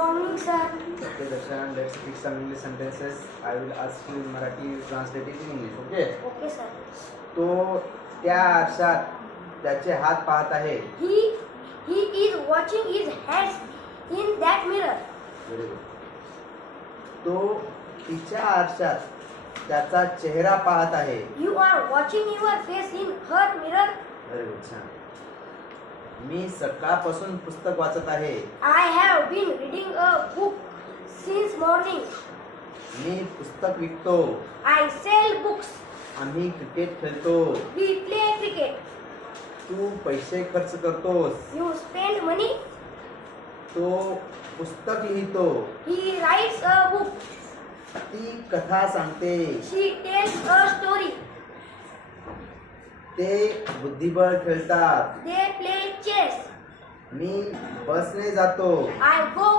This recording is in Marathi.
morning, sir. Okay, Darshan, let's speak some English sentences. I will ask you in Marathi, you translate it in English. Okay? Okay, sir. तो त्या आरशात त्याचे हात पाहत आहे. He is watching his hands in that mirror. Very good. तो तिच्या आरशात त्याचा चेहरा पाहत आहे. You are watching your face in her mirror. Very good. छान. मी सकाळपासून पुस्तक वाचत आहे. I have been reading a book since morning. मी पुस्तक विकतो. I sell books. आम्ही क्रिकेट खेळतो. We play cricket. तू पैसे खर्च करतोस. You spend money. तो पुस्तक लिहितो. He writes a book. ती कथा सांगते. She tells a story. ते बुद्धिबळ खेळतात. They play chess. मी बसने जातो. I go